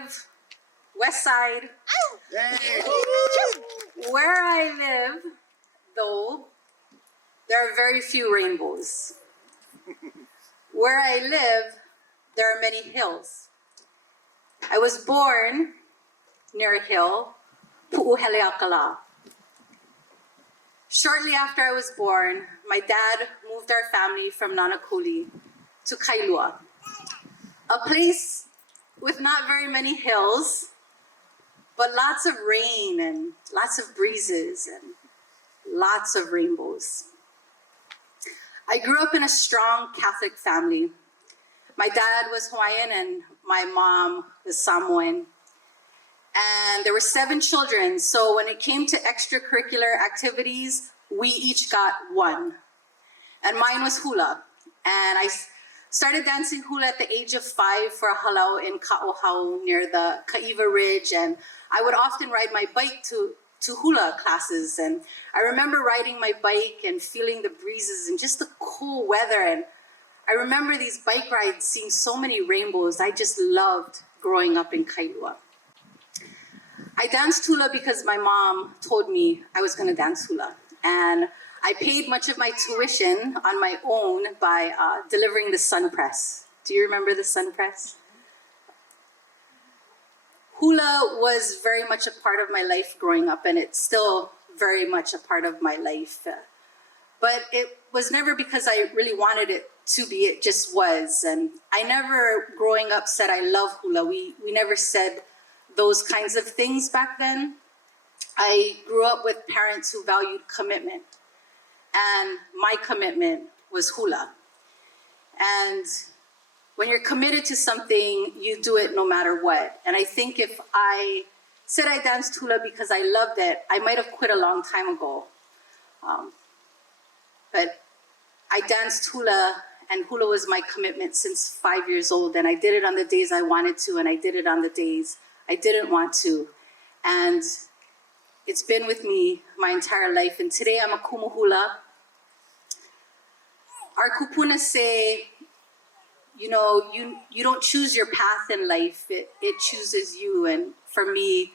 live, Westside. Where I live, though, there are very few rainbows. Where I live, there are many hills. I was born near a hill, Pu'uheleakala. Shortly after I was born, my dad moved our family from Nānākuli to Kailua, a place with not very many hills, but lots of rain and lots of breezes and lots of rainbows. I grew up in a strong Catholic family. My dad was Hawaiian and my mom was Samoan. And there were 7 children, so when it came to extracurricular activities, we each got one. And mine was hula. And I started dancing hula at the age of 5 for a halau in Ka'ohau near the Ka'iva Ridge. And I would often ride my bike to hula classes. And I remember riding my bike and feeling the breezes and just the cool weather. And I remember these bike rides, seeing so many rainbows. I just loved growing up in Kailua. I danced hula because my mom told me I was going to dance hula. And I paid much of my tuition on my own by delivering the sun press. Do you remember the sun press? Hula was very much a part of my life growing up, and it's still very much a part of my life. But it was never because I really wanted it to be, it just was. And I never, growing up, said I love hula. We never said those kinds of things back then. I grew up with parents who valued commitment, and my commitment was hula. And when you're committed to something, you do it no matter what. And I think if I said I danced hula because I loved it, I might have quit a long time ago. But I danced hula, and hula was my commitment since 5 years old. And I did it on the days I wanted to, and I did it on the days I didn't want to. And it's been with me my entire life. And today I'm a kumu hula. Our kupuna say, you know, you don't choose your path in life, it chooses you. And for me,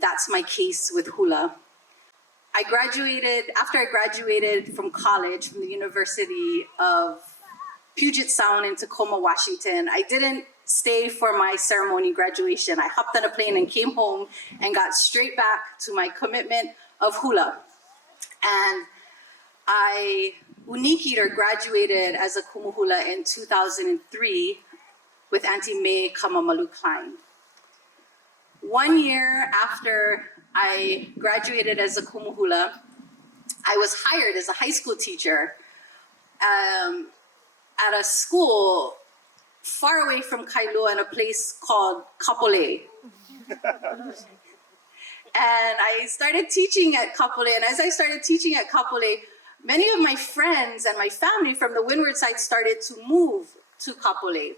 that's my case with hula. After I graduated from college, from the University of Puget Sound in Tacoma, Washington, I didn't stay for my ceremony graduation. I hopped on a plane and came home and got straight back to my commitment of hula. And I uniki'd graduated as a kumu hula in 2003 with Auntie May Kamamalu Klein. 1 year after I graduated as a kumu hula, I was hired as a high school teacher at a school far away from Kailua in a place called Kapolei. And I started teaching at Kapolei, and as I started teaching at Kapolei, many of my friends and my family from the windward side started to move to Kapolei.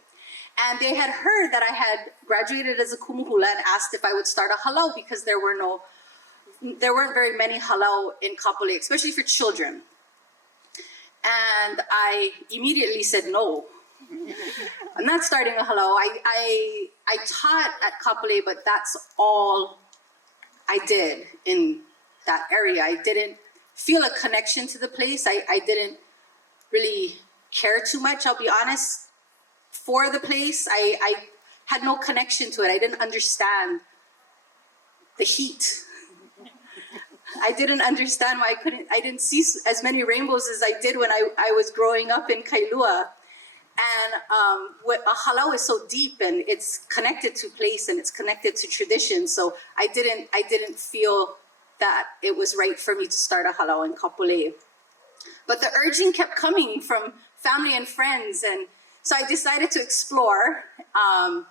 And they had heard that I had graduated as a kumu hula and asked if I would start a halau because there weren't very many halau in Kapolei, especially for children. And I immediately said no. I'm not starting a halau. I taught at Kapolei, but that's all I did in that area. I didn't feel a connection to the place. I didn't really care too much, I'll be honest, for the place. I had no connection to it. I didn't understand the heat. I didn't understand why I didn't see as many rainbows as I did when I was growing up in Kailua. And a halau is so deep, and it's connected to place, and it's connected to tradition. So I didn't feel that it was right for me to start a halau in Kapolei. But the urging kept coming from family and friends, and so I decided to explore. And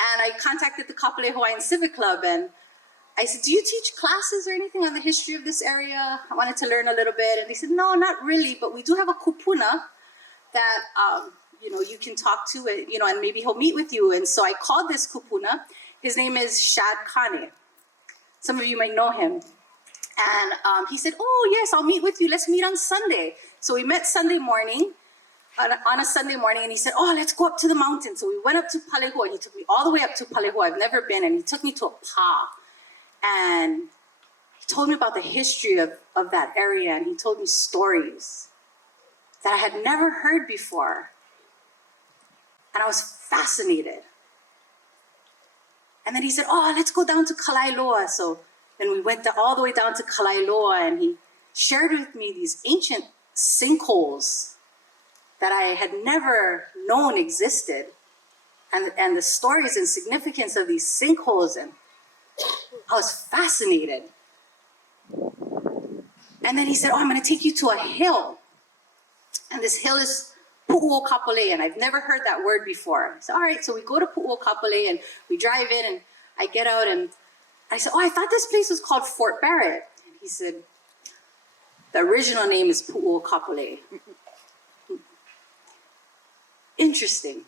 I contacted the Kapolei Hawaiian Civic Club, and I said, "Do you teach classes or anything on the history of this area? I wanted to learn a little bit." And they said, "No, not really, but we do have a kupuna that you can talk to it, and maybe he'll meet with you." And so I called this kupuna. His name is Shad Kane. Some of you might know him. And he said, "Oh yes, I'll meet with you. Let's meet on Sunday." So we met Sunday morning. on a Sunday morning, and he said, oh, let's go up to the mountain. So we went up to Palehua, and he took me all the way up to Palehua. I've never been, and he took me to a pa. And he told me about the history of that area, and he told me stories that I had never heard before. And I was fascinated. And then he said, oh, let's go down to Kailua. So then we went all the way down to Kailua, and he shared with me these ancient sinkholes that I had never known existed, and the stories and significance of these sinkholes, and I was fascinated. And then he said, oh, I'm gonna take you to a hill, and this hill is Pu'uo Kapolei, and I've never heard that word before. So all right, so we go to Pu'uo Kapolei, and we drive in, and I get out, and I said, oh, I thought this place was called Fort Barrett. And he said, the original name is Pu'uo Kapolei. Interesting.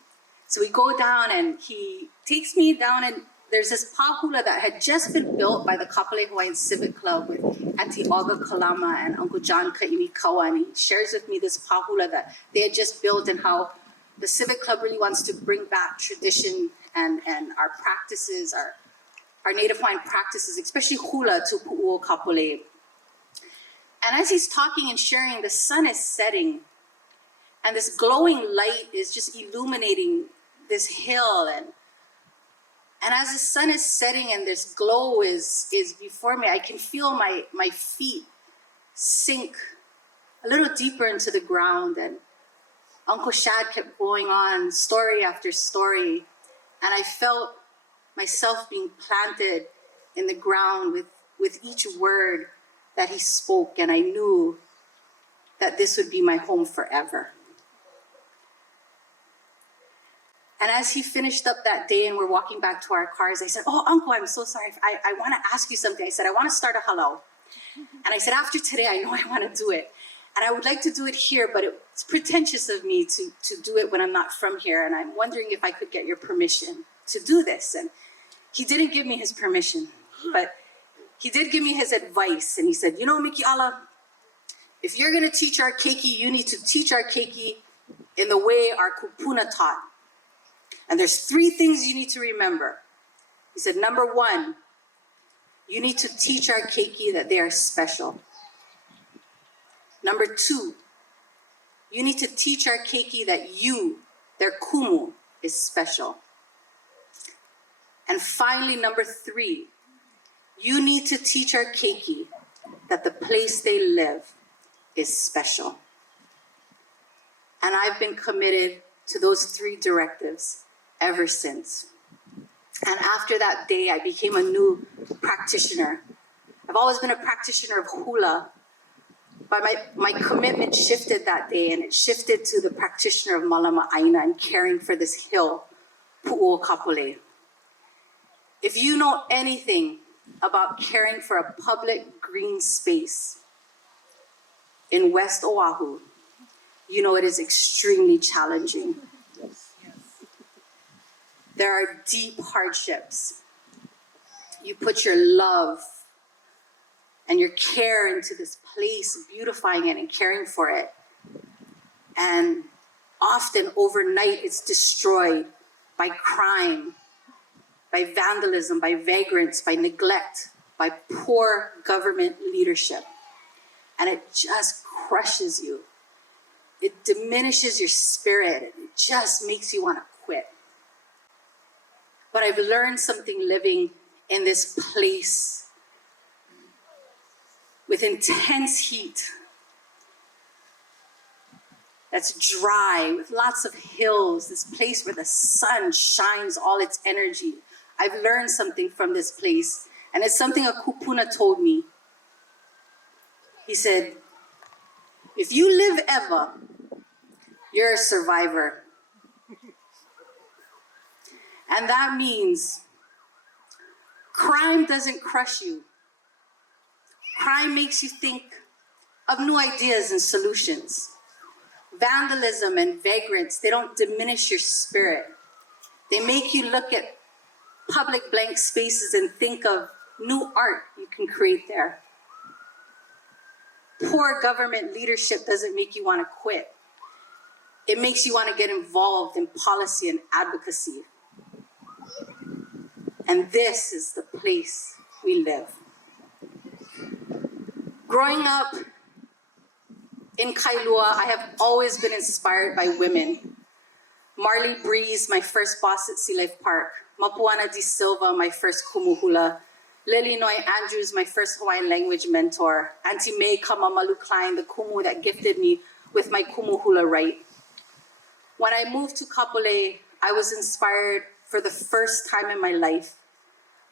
So we go down, and he takes me down, and there's this pahula that had just been built by the Kapolei Hawaiian Civic Club with Auntie Olga Kalama and Uncle John Ka'imikawa, and he shares with me this pahula that they had just built, and how the Civic Club really wants to bring back tradition and our practices, our Native Hawaiian practices, especially hula, to Pu'uo Kapolei. And as he's talking and sharing, the sun is setting, and this glowing light is just illuminating this hill. And as the sun is setting and this glow is before me, I can feel my feet sink a little deeper into the ground. And Uncle Shad kept going on, story after story. And I felt myself being planted in the ground with each word that he spoke. And I knew that this would be my home forever. And as he finished up that day and we're walking back to our cars, I said, oh, Uncle, I'm so sorry. I want to ask you something. I said, I want to start a halau. And I said, after today, I know I want to do it. And I would like to do it here, but it's pretentious of me to do it when I'm not from here. And I'm wondering if I could get your permission to do this. And he didn't give me his permission, but he did give me his advice. And he said, you know, Mikiala, if you're going to teach our keiki, you need to teach our keiki in the way our kupuna taught. And there's 3 things you need to remember. He said, number 1, you need to teach our keiki that they are special. Number 2, you need to teach our keiki that you, their kumu, is special. And finally, number 3, you need to teach our keiki that the place they live is special. And I've been committed to those 3 directives ever since. And after that day, I became a new practitioner. I've always been a practitioner of hula, but my commitment shifted that day, and it shifted to the practitioner of malama aina and caring for this hill, Pu'uo Kapolei. If you know anything about caring for a public green space in West Oahu, you know it is extremely challenging. There are deep hardships. You put your love and your care into this place, beautifying it and caring for it. And often overnight it's destroyed by crime, by vandalism, by vagrants, by neglect, by poor government leadership. And it just crushes you. It diminishes your spirit. It just makes you want to quit. But I've learned something living in this place with intense heat that's dry, with lots of hills, this place where the sun shines all its energy. I've learned something from this place, and it's something a kupuna told me. He said, if you live ever, you're a survivor. And that means crime doesn't crush you. Crime makes you think of new ideas and solutions. Vandalism and vagrants, they don't diminish your spirit. They make you look at public blank spaces and think of new art you can create there. Poor government leadership doesn't make you want to quit. it makes you want to get involved in policy and advocacy. And this is the place we live. Growing up in Kailua, I have always been inspired by women. Marley Breeze, my first boss at Sea Life Park. Mapuana Di Silva, my first kumuhula. Lily Noy Andrews, my first Hawaiian language mentor. Auntie May Kamamalu Klein, the kumu that gifted me with my kumuhula right. When I moved to Kapolei, I was inspired for the first time in my life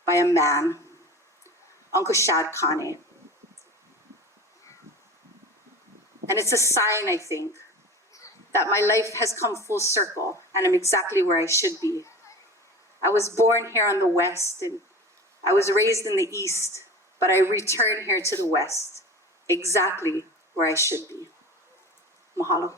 by a man, Uncle Shad Kane. And it's a sign, I think, that my life has come full circle and I'm exactly where I should be. I was born here on the West and I was raised in the East, but I returned here to the West, exactly where I should be. Mahalo.